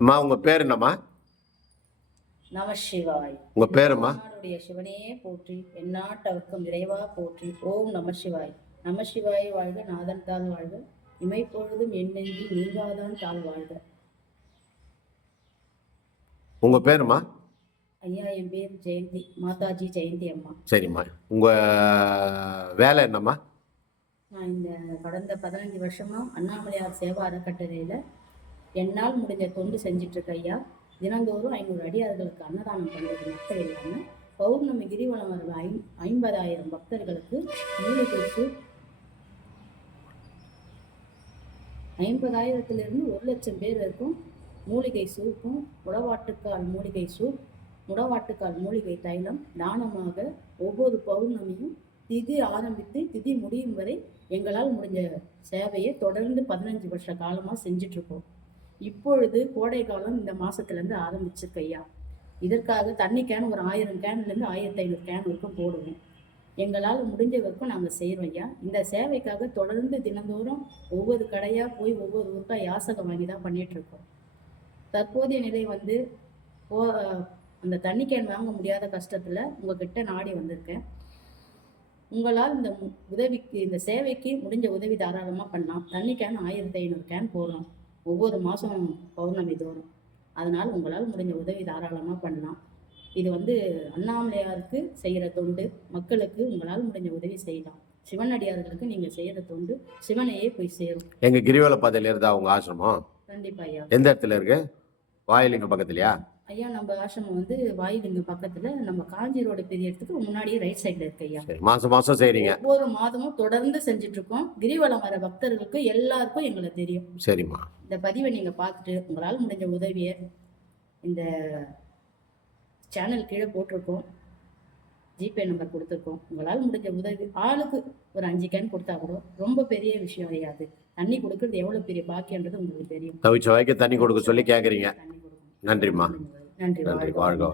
அம்மா உங்க பேர் என்னம்மா? நமசிவாய். உங்க பேருமா? நாடுடைய சிவனையே போற்றி, எந்நாட்டவர்க்கும் இறைவா போற்றி. ஓம் நமசிவாய். நமசிவாய் வாழ்க, நாதன் தாள் வாழ்க, இமைப்பொழுதும் என் நெஞ்சில் நீங்காதான் தாழ் வாழ்க. உங்க பேருமா? ஐயா, என் பேர் ஜெயந்தி, மாதாஜி ஜெயந்தி அம்மா. சரிம்மா. உங்க வேலை என்னம்மா? நான் இந்த கடந்த 15 வருஷமா அண்ணாமலையார் சேவா அறக்கட்டளையில என்னால் முடிஞ்ச தொண்டு செஞ்சிட்டு இருக்க ஐயா. தினந்தோறும் 500 அடியார்களுக்கு அன்னதானம் பண்றது மட்டும் இல்லாமல் பௌர்ணமி கிரிவலம் வர 50,000 பக்தர்களுக்கு மூலிகை சூப், 50,000 1 லட்சம் பேர் இருக்கும் மூலிகை சூப்பும், முடவாட்டுக்கால் மூலிகை சூப், முடவாட்டுக்கால் மூலிகை தைலம் தானமாக ஒவ்வொரு பௌர்ணமியும் திதி ஆரம்பித்து திதி முடியும் வரை எங்களால் முடிஞ்ச சேவையை தொடர்ந்து 15 வருஷ காலமாக செஞ்சிட்ருக்கோம். இப்பொழுது கோடை காலம் இந்த மாதத்துலேருந்து ஆரம்பிச்சிருக்கு ஐயா. இதற்காக தண்ணி கேன் ஒரு 1000 கேன்லேருந்து 1500 கேன் வரைக்கும் போடுவோம். எங்களால் முடிஞ்ச வரைக்கும் நாங்கள் செய்கிறோம் ஐயா. இந்த சேவைக்காக தொடர்ந்து தினந்தோறும் ஒவ்வொரு கடையாக போய் ஒவ்வொரு ஊருக்கா யாசகம் வாங்கி தான் பண்ணிகிட்ருக்கோம். தற்போதைய நிலை வந்து அந்த தண்ணி கேன் வாங்க முடியாத கஷ்டத்தில் உங்ககிட்ட நாடி வந்திருக்கேன். உங்களால் இந்த உதவிக்கு, இந்த சேவைக்கு முடிஞ்ச உதவி தாராளமாக பண்ணலாம். தண்ணி கேன் 1500 கேன் போடுறோம் ஒவ்வொரு மாதம் பௌர்ணமி தோறும். அதனால் உங்களால் முடிஞ்ச உதவி தாராளமாக பண்ணலாம். இது வந்து அண்ணாமலையாருக்கு செய்கிற தொண்டு. மக்களுக்கு உங்களால் முடிஞ்ச உதவி செய்யலாம். சிவனடியார்களுக்கு நீங்கள் செய்கிற தொண்டு சிவனையே போய் சேரும். எங்கள் கிரிவல பாதையில் இருந்தா உங்கள் ஆசிரமம்? கண்டிப்பாக ஐயா. எந்த இடத்துல இருக்கு? வாயிலிங்க பக்கத்துலையா? ஐயா, நம்ம ஆசிரமம் வந்து வாயிலிங்க பக்கத்தில், நம்ம காஞ்சி ரோடு பெரிய இடத்துக்கு முன்னாடியே ரைட் சைடில் இருக்கு ஐயா. மாதம் மாதம் செய்கிறீங்க? ஒவ்வொரு மாதமும் தொடர்ந்து செஞ்சிட்ருக்கோம். கிரிவலம் வர பக்தர்களுக்கு எல்லாருக்கும் எங்களை தெரியும். சரிம்மா. இந்த பதிவை நீங்கள் பார்த்துட்டு உங்களால் முடிஞ்ச உதவியை இந்த சேனல் கீழே போட்டிருக்கோம், ஜிபே நம்பர் கொடுத்துருக்கோம். உங்களால் முடிஞ்ச உதவி ஆளுக்கு ஒரு 5 கேன் கொடுத்தா கூட ரொம்ப பெரிய விஷயம் கிடையாது. தண்ணி கொடுக்கறது எவ்வளோ பெரிய பாக்கியன்றது உங்களுக்கு தெரியும். தவிச்ச வாய்க்கு தண்ணி கொடுக்க சொல்லி கேட்குறீங்க. நன்றிம்மா. நன்றி. வாழ்க.